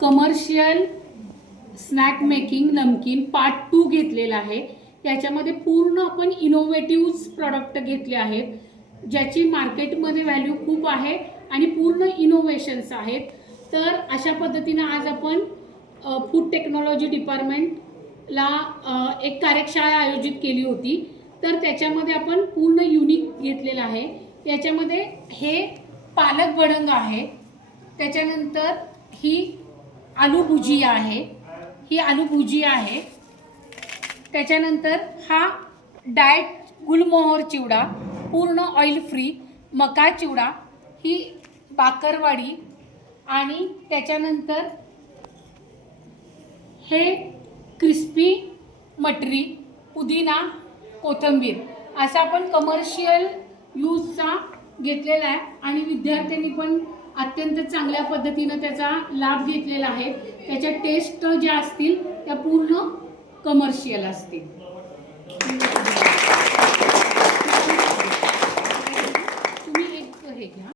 Commercial snack making नमकीन part 2 घेतलेला आहे। याच्यामध्ये पूर्ण आपण इनोव्हेटिव्ह प्रोडक्ट घेतले आहेत ज्याची मार्केटमध्ये व्हॅल्यू खूप आहे आणि पूर्ण इनोव्हेशन्स आहेत। तर अशा पद्धतीने आज आपण फूड टेक्नॉलॉजी डिपार्टमेंटला एक कार्यशाळा आयोजित केली होती। तर त्याच्यामध्ये आपण पूर्ण युनिक घेतलेला आहे। याच्यामध्ये हे पालक भडंग आहे, त्याच्यानंतर ही आलू भुजिया आहे, ही आलू भुजिया आहे, त्याच्यानंतर हा डाएट गुलमोहर चिवडा पूर्ण ऑइल फ्री मका चिवडा, ही बाकरवाडी आणि त्याच्यानंतर हे क्रिस्पी मटरी पुदिना कोथिंबीर असा आपण कमर्शियल यूजचा घेतलेला आहे आणि विद्यार्थ्यांनी पण अत्यंत चांगल्या पद्धतीने त्याचा लाभ घेतलेला आहे। त्याच्या टेस्ट ज्या असतील त्या पूर्ण कमर्शियल असतील।